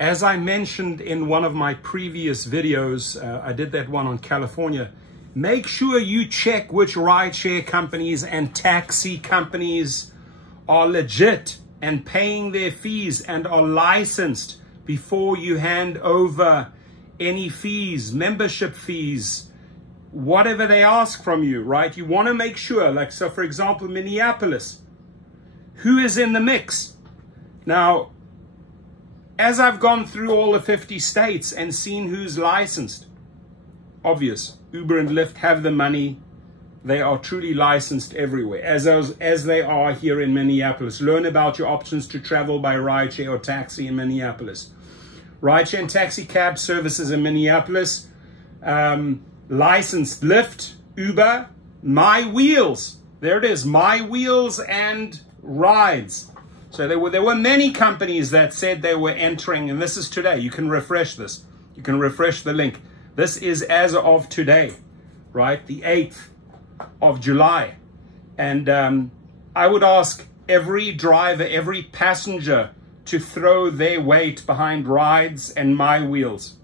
As I mentioned in one of my previous videos, I did that one on California. Make sure you check which rideshare companies and taxi companies are legit and paying their fees and are licensed before you hand over any fees, membership fees, whatever they ask from you, right? You want to make sure, like, so for example, Minneapolis, who is in the mix? Now, as I've gone through all the 50 states and seen who's licensed, obvious, Uber and Lyft have the money. They are truly licensed everywhere, as they are here in Minneapolis. Learn about your options to travel by rideshare or taxi in Minneapolis. Rideshare and taxi cab services in Minneapolis. Licensed Lyft, Uber, My Wheels. There it is, My Wheels and Rides. So there were many companies that said they were entering, and this is today. You can refresh this. You can refresh the link. This is as of today, right? The 8th of July. And I would ask every driver, every passenger to throw their weight behind Rides and My Wheels,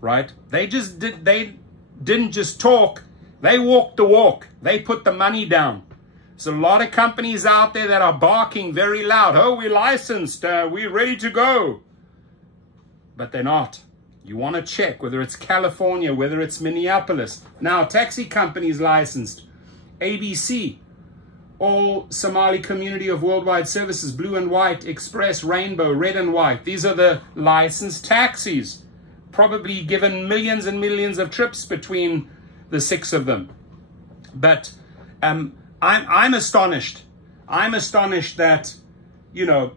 right? They didn't just talk, they walked the walk. They put the money down. There's a lot of companies out there that are barking very loud. Oh, we're licensed, we're ready to go. But they're not. You want to check whether it's California, whether it's Minneapolis. Now, taxi companies licensed. ABC, All Somali Community of Worldwide Services, Blue and White, Express, Rainbow, Red and White. These are the licensed taxis. Probably given millions and millions of trips between the 6 of them. But I'm astonished. I'm astonished that, you know,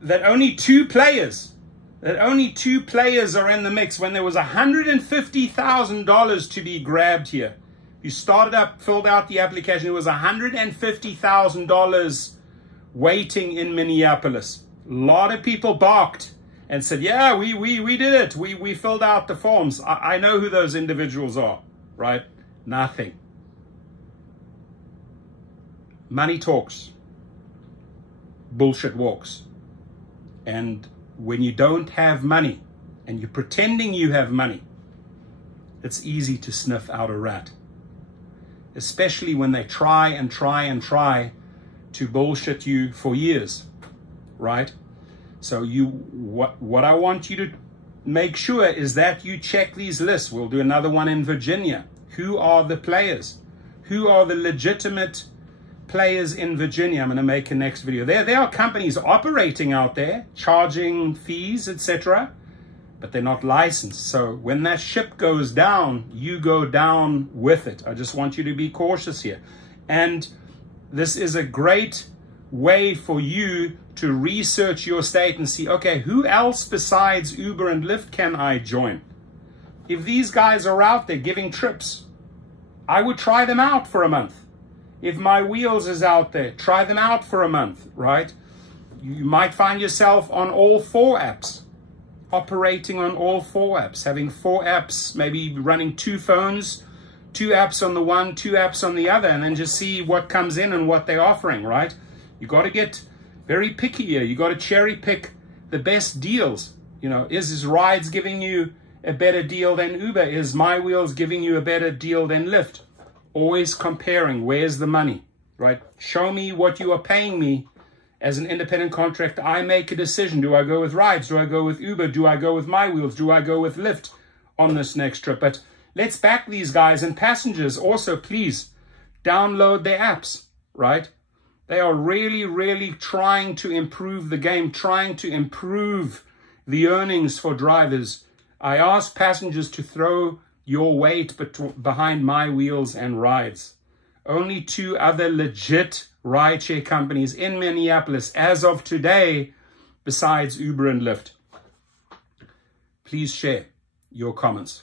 that only two players are in the mix when there was $150,000 to be grabbed here. You started up, filled out the application, there was $150,000 waiting in Minneapolis. A lot of people barked and said, yeah, we did it. We filled out the forms. I know who those individuals are, right? Nothing. Money talks. Bullshit walks. And when you don't have money and you're pretending you have money, it's easy to sniff out a rat. Especially when they try and try and try to bullshit you for years, right? So what I want you to make sure is that you check these lists. We'll do another one in Virginia. Who are the players? Who are the legitimate players in Virginia? I'm going to make a next video. There are companies operating out there, charging fees, etc., but they're not licensed. So when that ship goes down, you go down with it. I just want you to be cautious here. And this is a great way for you to research your state and see, okay, who else besides Uber and Lyft can I join? If these guys are out there giving trips, I would try them out for a month. If My Wheels is out there, try them out for a month, right? You might find yourself on all 4 apps, operating on all 4 apps, having 4 apps, maybe running 2 phones, 2 apps on the one, 2 apps on the other, and then just see what comes in and what they're offering, right? You got to get very picky here. You got to cherry pick the best deals. You know, is Rides giving you a better deal than Uber? Is My Wheels giving you a better deal than Lyft? Always comparing. Where's the money, right? Show me what you are paying me. As an independent contractor, I make a decision. Do I go with Rides? Do I go with Uber? Do I go with My Wheels? Do I go with Lyft on this next trip? But let's back these guys, and passengers also, please download their apps, right? They are really, really trying to improve the game, trying to improve the earnings for drivers. I ask passengers to throw your weight behind My Wheels and Rides. Only 2 other legit rideshare companies in Minneapolis as of today, besides Uber and Lyft. Please share your comments.